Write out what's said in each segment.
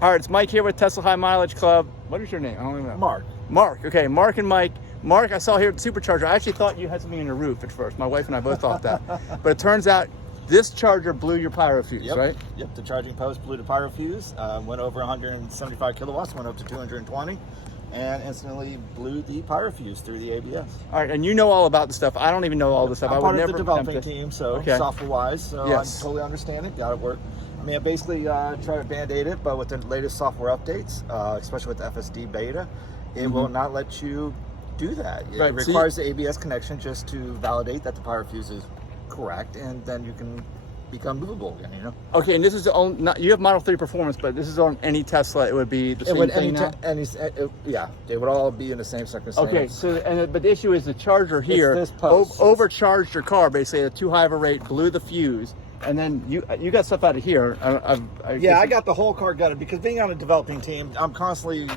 All right, it's Mike here with Tesla High Mileage Club. What is your name? I don't even know. Mark. Mark. Okay, Mark and Mike. Mark, I saw here at the Supercharger. I actually thought you had something in your roof at first. My wife and I both thought that. But it turns out this charger blew your pyro fuse, Yep. right? Yep, the charging post blew the pyro fuse, went over 175 kilowatts, went up to 220, and instantly blew the pyro fuse through the ABS. All right, and you know all about the stuff. I don't even know all this stuff. I'm I would part never of the developing attempt it. team, so Okay. software-wise, so Yes. I totally understand it, got it work. I mean, I basically tried to band-aid it, but with the latest software updates, especially with the FSD beta, it will not let you do that. It Right, requires the ABS connection just to validate that the pyro fuse is correct, and then you can become movable again, you know? Okay, and this is on, not, you have Model 3 performance, but this is on any Tesla. It would be the same thing now? Yeah, they would all be in the same circumstance. Okay, so but the issue is the charger here this post. overcharged your car, basically at too high of a rate, blew the fuse, and then you got stuff out of here. I got the whole car gutted because being on a developing team, I'm constantly,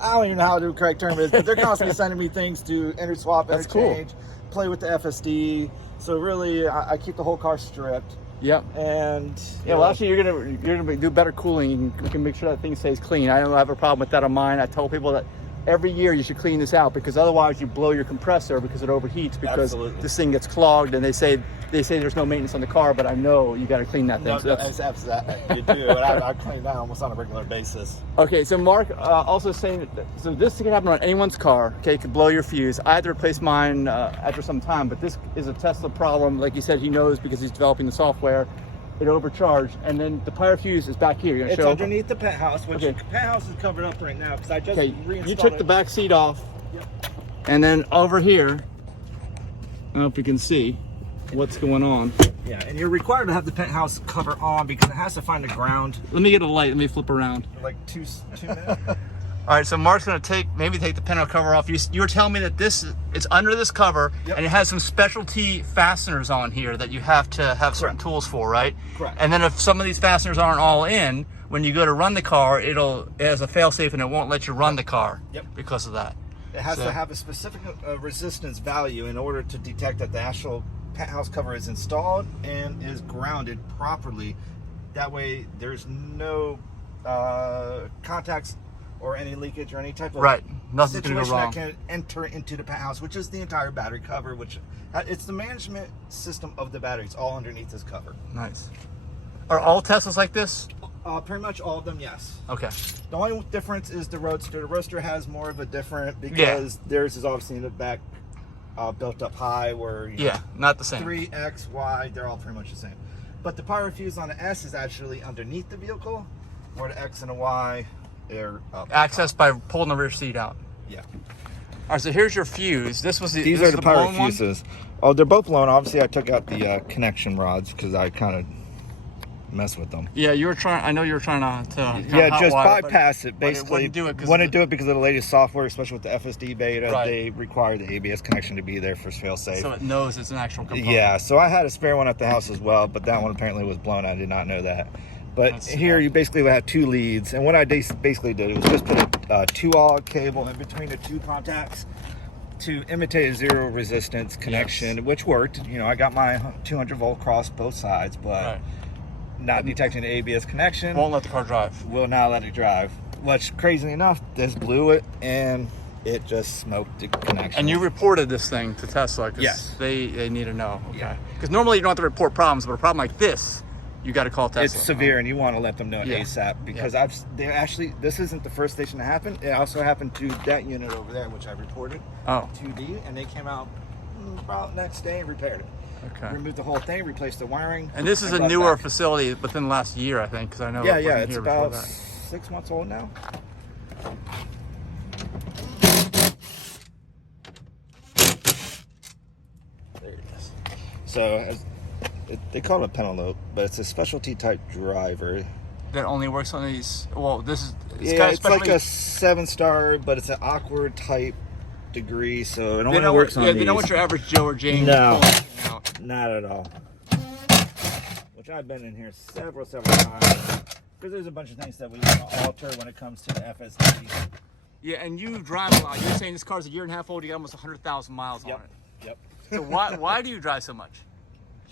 I don't even know how the correct term is, but they're constantly sending me things to swap, That's cool. interchange, play with the FSD. So really, I keep the whole car stripped. Yep. And Yeah, well, actually, you're gonna do better cooling. You can make sure that thing stays clean. I don't have a problem with that on mine. I tell people that every year you should clean this out because otherwise you blow your compressor because it overheats because Absolutely. this thing gets clogged. And they say there's no maintenance on the car, but I know you got to clean that thing. no, So that's- that's absolutely, you do, and I clean that almost on a regular basis. Okay, so Mark also saying that so this can happen on anyone's car. Okay, it could blow your fuse. I had to replace mine after some time, but this is a Tesla problem. Like you said, he knows because he's developing the software. It overcharged, and then the pyro fuse is back here. You're gonna It's show underneath the penthouse, which Okay. the penthouse is covered up right now because I just Okay, reinstalled you took it. the back seat off, Yep. and then over here, I don't know if you can see what's going on. Yeah, and you're required to have the penthouse cover on because it has to find the ground. Let me get a light. Let me flip around. Like two minutes. All right, so Mark's gonna maybe take the penthouse cover off. You were telling me that it's under this cover, Yep. and it has some specialty fasteners on here that you have to have certain tools for, right? Correct. And then if some of these fasteners aren't all in, when you go to run the car, it has a fail-safe and it won't let you run the car. Yep. Because of that. It has So- to have a specific resistance value in order to detect that the actual penthouse cover is installed and is grounded properly. That way, there's no contacts or any leakage or any type of Nothing's gonna go situation wrong. that can enter into the penthouse, which is the entire battery cover, which it's the management system of the battery. It's all underneath this cover. Nice. Are all Teslas like this? Pretty much all of them, yes. Okay. The only difference is the Roadster. The Roadster has more of a different because theirs is obviously in the back built up high where you know, not the same. 3X, Y, they're all pretty much the same. But the pyro fuse on the S is actually underneath the vehicle, where the X and the Y, they're up. Accessed by pulling the rear seat out. Yeah. All right, so here's your fuse. These These are the pyro blown one? fuses. Oh, they're both blown. Obviously, I took out the connection rods because I kind of mess with them. Yeah, you were trying. I know you were trying to Yeah, just hotwire, bypass it. but it Basically, wouldn't do it 'cause wouldn't do it because of the latest software, especially with the FSD beta. Right. They require the ABS connection to be there for fail-safe. so it knows it's an actual component. Yeah, so I had a spare one at the house as well, but that one apparently was blown. I did not know that. But That's here you basically have two leads, and what I basically did was just put a 2-aught cable in between the two contacts to imitate a zero resistance connection, which worked. You know, I got my 200 volt across both sides, but not detecting the ABS connection. Won't let the car drive. Will not let it drive. Which, crazy enough, this blew it, and it just smoked the connection. And you reported this thing to Tesla because Yes. they need to know. Okay. Yeah. Because normally you don't have to report problems, but a problem like this, you got to call Tesla. It's severe, and you want to let them know Yeah. ASAP because they actually, this isn't the first station to happen. It also happened to that unit over there, which I reported Oh, 2D, and they came out about next day and repaired it. okay. Removed the whole thing, replaced the wiring. And this is a brought it newer back. facility within the last year, I think, because I know. Yeah, it yeah, wasn't it's here before about that. 6 months old now. There it is. So they call it a Penthouse, but it's a specialty type driver. That only works on these. Well, this is. It's like a 7-star, but it's an awkward type degree, so it only works on yeah, these. they know what your average Joe or Jane. No. is pulling out. Not at all. Which I've been in here several times. Because there's a bunch of things that we want to alter when it comes to the FSD. Yeah, and you drive a lot. You're saying this car's a year and a half old. You got almost 100,000 miles on it. Yep. So why do you drive so much?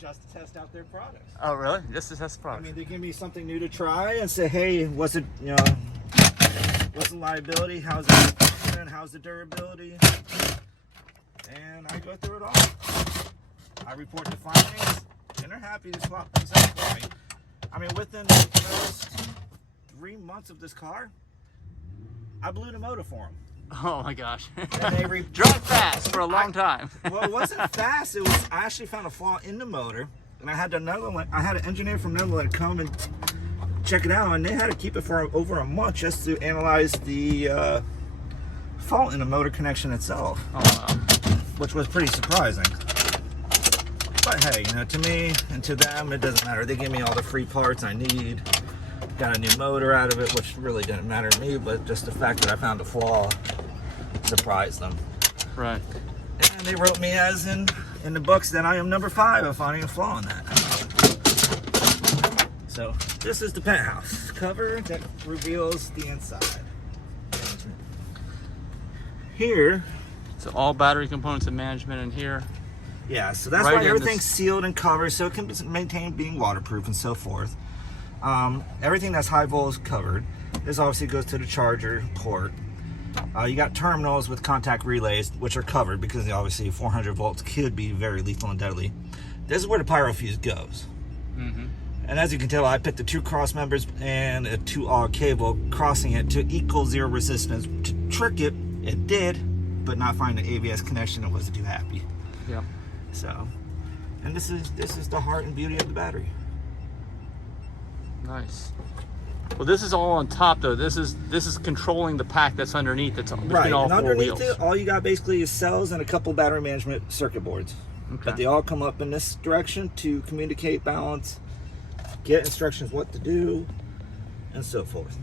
just to test out their products. Oh, really? Just to test the I product. mean, they give me something new to try and say, hey, what's it, you know, what's the liability? How's it, and how's the durability? And I go through it all. I report the findings, and they're happy to swap things out for me. I mean, within the first 3 months of this car, I blew the motor for them. Oh my gosh. And they drove fast for a long time. Well, it wasn't fast. It was, I actually found a flaw in the motor, and I had another one. I had an engineer from Netherlands come and check it out, and they had to keep it for over a month just to analyze the fault in the motor connection itself. Oh wow. Which was pretty surprising. But hey, you know, to me and to them, it doesn't matter. They gave me all the free parts I need. Got a new motor out of it, which really didn't matter to me, but just the fact that I found a flaw surprised them. Right. And they wrote me as in the books that I am number 5 of finding a flaw in that. So this is the Penthouse cover that reveals the inside. Here, So all battery components and management in here. yeah, so that's Right why in everything's this- sealed and covered so it can be maintained being waterproof and so forth. Everything that's high volt is covered. This obviously goes to the charger port. You got terminals with contact relays, which are covered because obviously 400 volts could be very lethal and deadly. This is where the pyro fuse goes. Mm-hmm. And as you can tell, I picked the 2 cross members and a 2-aught cable, crossing it to equal 0 resistance. To trick it, it did, but not find the ABS connection. It wasn't too happy. Yeah. So, and this is the heart and beauty of the battery. Nice. Well, this is all on top though. This is controlling the pack that's underneath. That's between Right, all and 4 underneath wheels. it, all you got basically is cells and a couple battery management circuit boards. Okay. But they all come up in this direction to communicate, balance, get instructions what to do, and so forth.